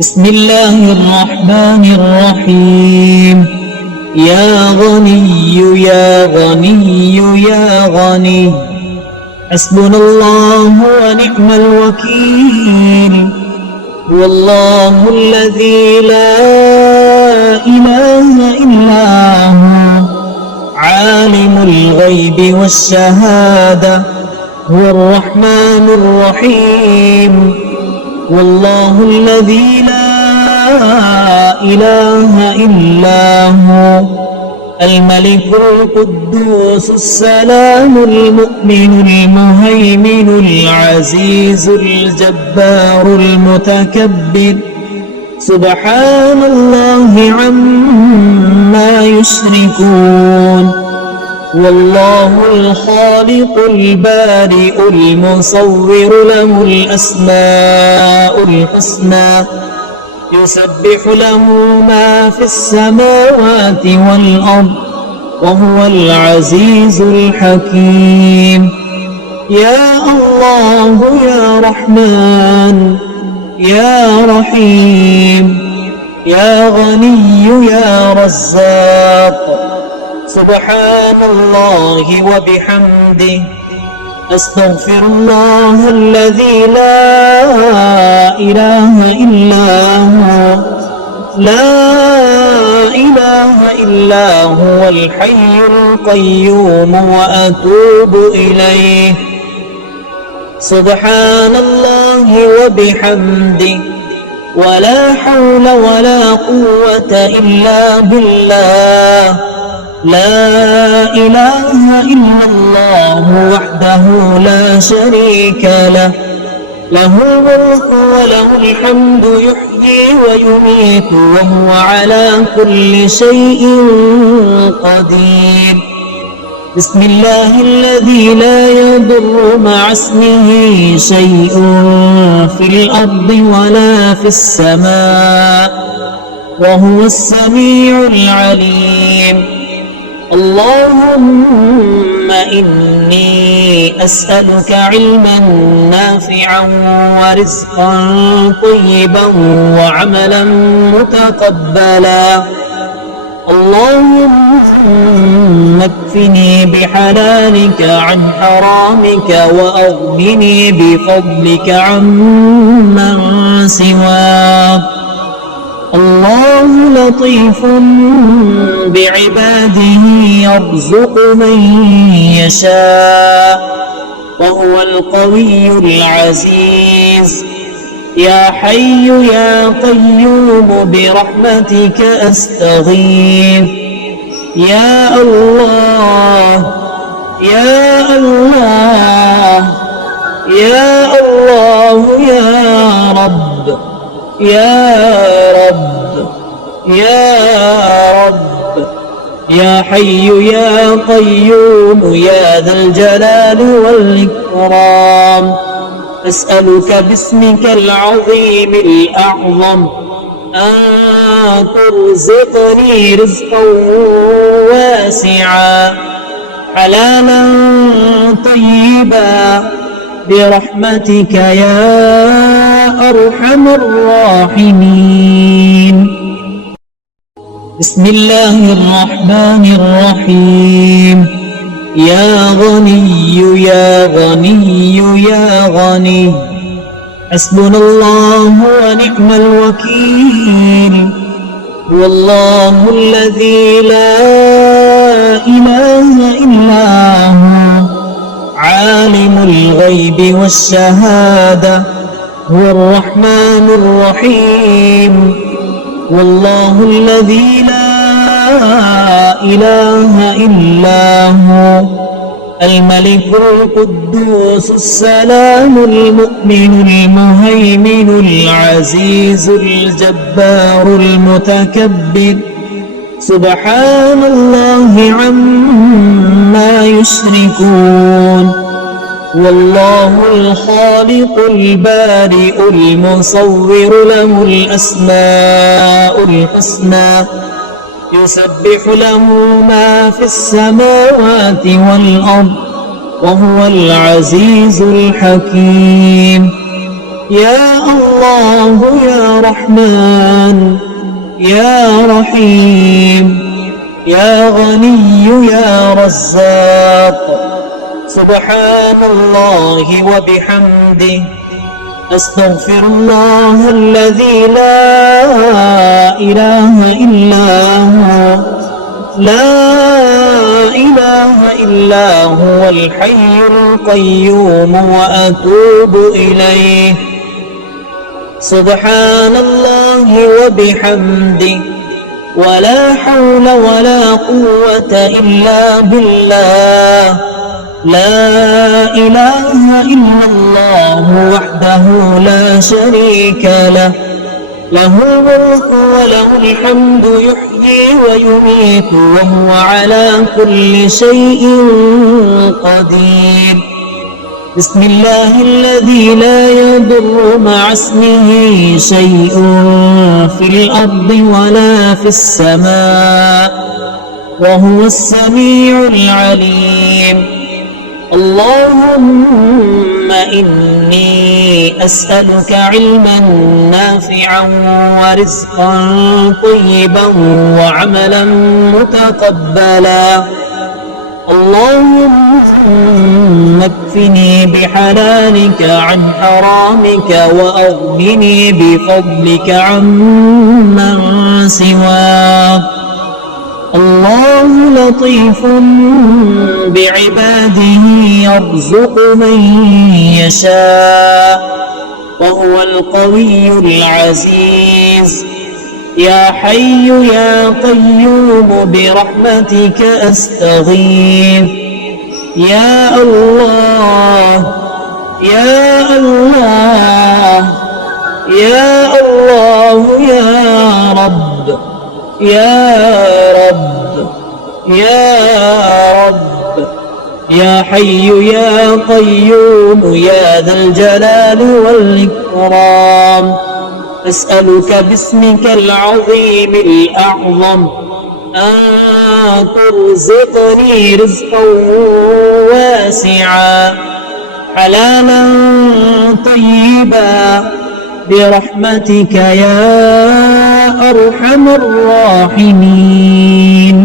بسم الله الرحمن الرحيم. يا غني يا غني يا غني، حسبنا الله ونعم الوكيل. هو الله الذي لا إله إلا هو، عالم الغيب والشهادة، هو الرحمن الرحيم. والله الذي لا إله إلا هو، الملك القدوس السلام المؤمن المهيمن العزيز الجبار المتكبر، سبحان الله عما يشركون. والله الخالق البارئ المصور، له الأسماء الحسنى، يسبح له ما في السماوات والأرض، وهو العزيز الحكيم. يا الله يا رحمن يا رحيم، يا غني يا رزاق، سبحان الله وبحمده، أستغفر الله الذي لا إله إلا هو، لا إله إلا هو الحي القيوم، وأتوب إليه. سبحان الله وبحمده، ولا حول ولا قوة إلا بالله. لا إله إلا الله وحده لا شريك له، له الملك وله الحمد، يحيي ويميت وهو على كل شيء قدير. بسم الله الذي لا يضر مع اسمه شيء في الأرض ولا في السماء، وهو السميع العليم. اللهم إني أسألك علما نافعا ورزقا طيبا وعملا متقبلا. اللهم اكفني بحلالك عن حرامك، وأغنني بفضلك عمن سواك. الله لطيف بعباده، يرزق من يشاء، وهو القوي العزيز. يا حي يا قيوم برحمتك أستغيث. يا الله يا الله يا الله يا رب يا رب يا رب، يا حي يا قيوم يا ذا الجلال والإكرام. أسألك باسمك العظيم الأعظم أن ترزقني رزقا واسعا، حلالا طيبا، برحمتك يا أرحم الراحمين. بسم الله الرحمن الرحيم. يا غني يا غني يا غني، حسبنا الله ونعم الوكيل. هو الله الذي لا إله إلا هو، عالم الغيب والشهادة، هو الرحمن الرحيم. والله الذي لا إله إلا هو، الملك القدوس السلام المؤمن المهيمن العزيز الجبار المتكبر، سبحان الله عما يشركون. والله الخالق البارئ المصور، له الأسماء الحسنى، يسبح له ما في السماوات والأرض، وهو العزيز الحكيم. يا الله يا رحمن يا رحيم يا غني يا رزاق. سبحان الله وبحمده أستغفر الله الذي لا إله إلا هو لا إله إلا هو الحي القيوم وأتوب إليه. سبحان الله وبحمده ولا حول ولا قوة إلا بالله. لا إله إلا الله وحده لا شريك له، له الملك وله الحمد يحيي ويميت وهو على كل شيء قدير. بسم الله الذي لا يضر مع اسمه شيء في الأرض ولا في السماء وهو السميع العليم. اللهم إني أسألك علما نافعا ورزقا طيبا وعملا متقبلا. اللهم اكفني بحلالك عن حرامك وأغنني بفضلك عمن سواك. الله لطيف بعباده يرزق من يشاء وهو القوي العزيز. يا حي يا قيوم برحمتك أستغيث. يا الله يا الله يا الله يا رب يا رب يا رب يا حي يا قيوم يا ذا الجلال والإكرام. أسألك باسمك العظيم الأعظم أن ترزقني رزقا واسعا حلالا طيبا برحمتك يا أرحم الراحمين.